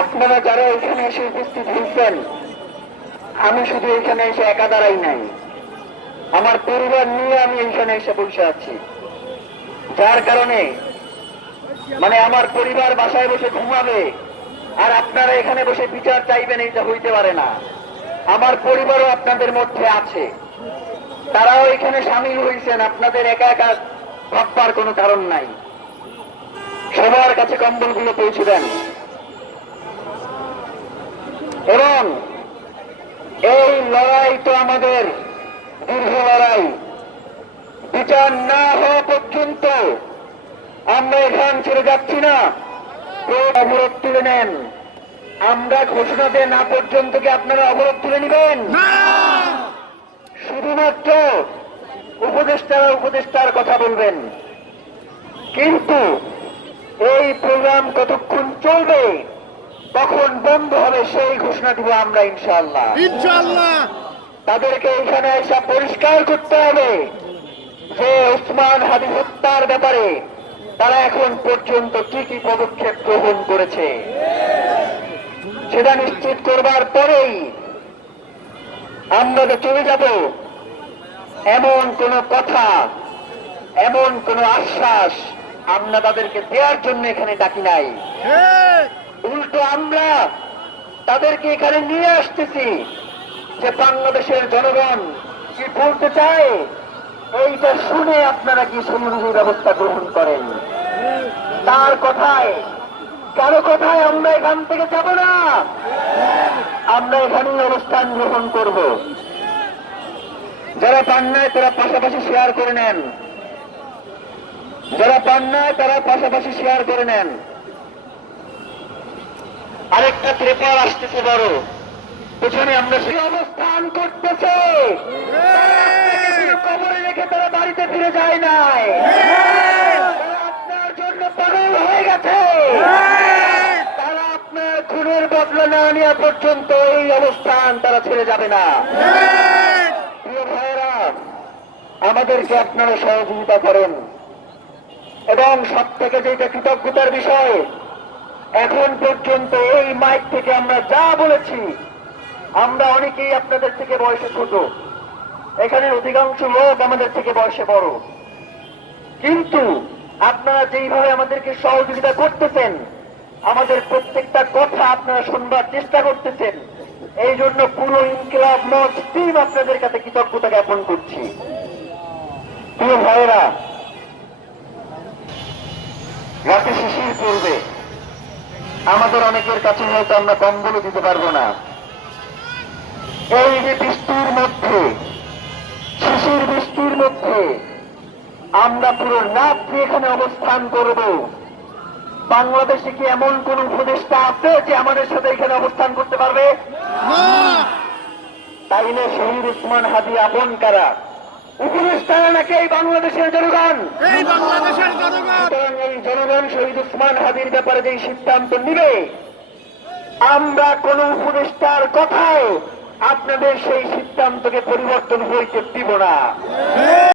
আপনারা যারা এখানে এসে উপস্থিত হয়েছেন, আমি শুধু এখানে এসে একা দাঁড়াই নাই। আমার পরিবার নিয়ে আমি এখানে এসে বসে আছি। যার কারণে মানে আমার পরিবার বাসায় বসে ঘুমাবে, আর আপনারা এখানে বসে বিচার চাইবেন, এইটা হইতে পারে না। আমার পরিবারও আপনাদের মধ্যে আছে। তারাও এখানে সামিল হয়েছেন আপনাদের একা একা ভাববার কোনো কারণ নাই। সবার কাছে কম্বলগুলো পৌঁছে দেন। এবং এই লড়াই তো আমাদের দীর্ঘ লড়াই। বিচার না হওয়া পর্যন্ত আমরা এখান ছেড়ে যাচ্ছি না। অবরোধ তুলে নেন। আমরা ঘোষণা দেন না পর্যন্ত কি আপনারা অবরোধ তুলে নেবেন? শুধুমাত্র উপদেষ্টারা উপদেষ্টার কথা বলবেন। কিন্তু এই প্রোগ্রাম কতক্ষণ চলবে? কখন বন্ধ হবে সেই ঘোষণা দিব আমরা ইনশাল্লাহ ইনশাআল্লাহ। তাদেরকে এখানে এসে পরিষ্কার করতে হবে যে ওসমান হাদি হত্যার ব্যাপারে তারা এখন পর্যন্ত কি কি পদক্ষেপ গ্রহণ করেছে। সেটা নিশ্চিত করবার পরেই আমরা যে চলে যাব এমন কোন কথা এমন কোন আশ্বাস আমরা তাদেরকে দেওয়ার জন্য এখানে ডাকি নাই। উল্টো আমরা তাদেরকে এখানে নিয়ে আসতেছি যে বাংলাদেশের জনগণ কি বলতে চায় এইটা শুনে আপনারা কি সুন্দর ব্যবস্থা গ্রহণ করেন? তার কথায় কারও কথায় আমরা এখান থেকে যাব না। আমরা এখানেই অবস্থান গ্রহণ করব। যারা পান নাই তারা পাশাপাশি শেয়ার করে নেন। যারা পান নাই তারা পাশাপাশি শেয়ার করে নেন। আরেকটা ত্রেপাল আসতেছে বড়। পেছনে আমরা সেই অবস্থান করতেছে। কবরে রেখে তারা বাড়িতে ফিরে যায় নাই। আপনার জন্য পাগল হয়ে গেছে। তারা আপনার খুনের বদলা না নেওয়া পর্যন্ত এই অবস্থান তারা ছেড়ে যাবে না। প্রিয় ভাইয়েরা আমাদেরকে আপনারা সহযোগিতা করেন। এবং সব থেকে যেটা কৃতজ্ঞতার বিষয়, এখন পর্যন্ত এই মাইক থেকে আমরা যা বলেছি, আমরা অনেকেই আপনাদের থেকে বয়সে ছোট। এখানে অধিকাংশ লোক আমাদের থেকে বয়সে বড়। কিন্তু আপনারা যেইভাবে আমাদেরকে সহযোগিতা করতেছেন, আমাদের প্রত্যেকটা কথা আপনারা শুনবার চেষ্টা করতেছেন এই জন্য পুরো ইনকিলাব মঞ্চ টিম আপনাদের কাছে কৃতজ্ঞতা জ্ঞাপন করছি। প্রিয় ভাইয়েরা রাতে শিশির পড়বে। আমাদের অনেকের কাছে হয়তো আমরা কম্বলও দিতে পারব না। এই যে বৃষ্টির মধ্যে শিশির বৃষ্টির মধ্যে আমরা পুরো রাত্রি এখানে অবস্থান করব। বাংলাদেশে কি এমন কোন উপদেষ্টা আছে যে আমাদের সাথে এখানে অবস্থান করতে পারবে? তাই না। তাইলে শহীদ উসমান হাদি আপন কারা? নাকি এই বাংলাদেশের জনগণ? এই বাংলাদেশের জনগণ। এই জনগণ শহীদ উসমান হাদির ব্যাপারে যে সিদ্ধান্ত নিবে আমরা কোন উপদেষ্টার কথায় আপনাদের সেই সিদ্ধান্তকে পরিবর্তন হইতে দিব না।